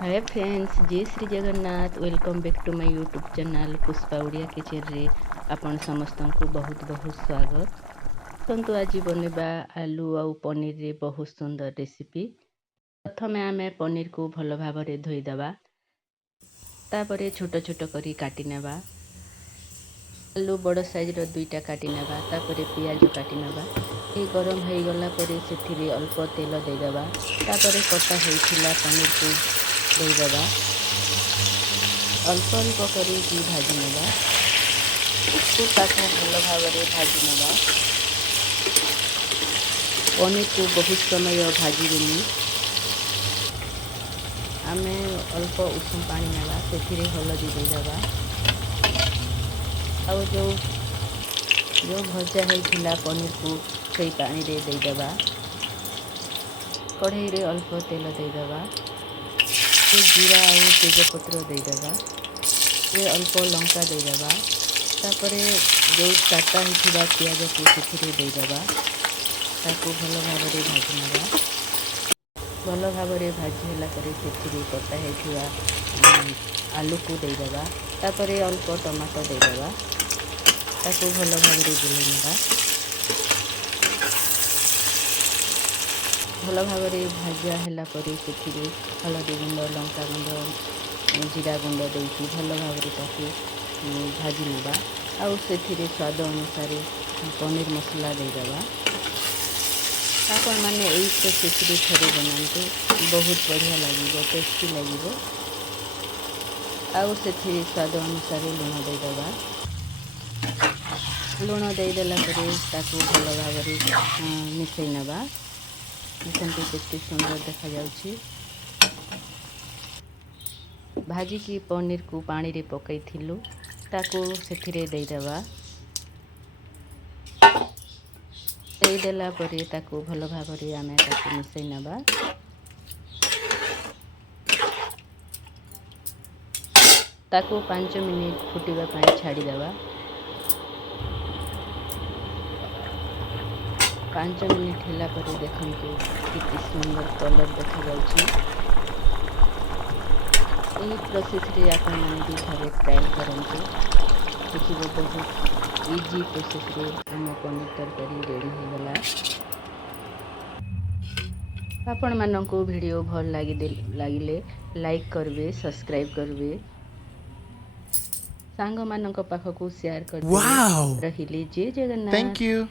हाय friends, जय Shri Jagannath. Welcome back to my YouTube channel Pushpa Odia kitchen रे आपण समस्त को बहुत बहुत स्वागत। आसतु आज बनवा आलू आउ पनीर रे बहुत सुंदर रेसिपी। प्रथम आम पनीर को भल भाव धोईदवा, तापर छोट छोट करी काटी नेबा। आलू बड़ साइज रो दुईटा काटी नेबा, तापर पियाज काटी नेबा। ये गरम हो गला पर से अल्प तेल देदेबा, तापर कटा होइथिला पनीर को देदेबा। अल्प अल्प करी भाजी नेबा, ताको भल भाव भाजी नेबा। पनीर को बहुत समय भाजीबेनी, आमे अल्प उषुम पानी नेबा, से हलदी देदेबा। आउ जो भजा होइथिला पनीर को सही पानी रे देदेबा। कढ़ाई रे अल्प तेल देदेबा, जीरा आउ तेजपत्र देदेबा। ये अल्प लंका देदेबा, तापर जो काटा होइथिबा पियाज को से देदेबा। ताको भल भाव भाजी नेबा। भल भाव भाजी होला पर से कटा होइथिबा आलू को देदेबा, तापर अल्प टमाटो देदेबा। ताको भल भाव बुले नेबा। भल भाव भाजा होला पर से हलदी गुंड, लंका गुंड, जीरा गुंड देकी भल भाव भाजी नेबा। आउ से स्वाद अनुसार पनीर मसला देदेबा। आपण मैंने यही प्रोसेस थे बनाते, बहुत बढ़िया लगे, टेस्टी लगे। आउ से स्वाद अनुसार लुण देदेबा। लुण देदेला भल भाव मिसई नेबा। देखते केते सुंदर देखा जाउछि। भाजी की पनीर को पानी रे पकई थिलु, ताको सेथिरे देदेबा। देदेला परे ताको भल भाव आमे ताको मिसई नेबा। ताको 5 मिनिट फुटिबा पानी छाड़ी देबा। 5 मिनिट होला पर देखंतु कितनी सुंदर कलर देखा जाउछि। यही प्रोसेस रे आपण माने भी घरे ट्राई करंतु, देखिबो बहुत इजी प्रोसेस रे हम पनीर तरकारी रेडी हो गला। आपण माननको वीडियो भल लागिले लाइक करबे, सब्सक्राइब करबे, सांग माननको पाखकू शेयर करबे। रहिले जय जगन्नाथ। Thank you.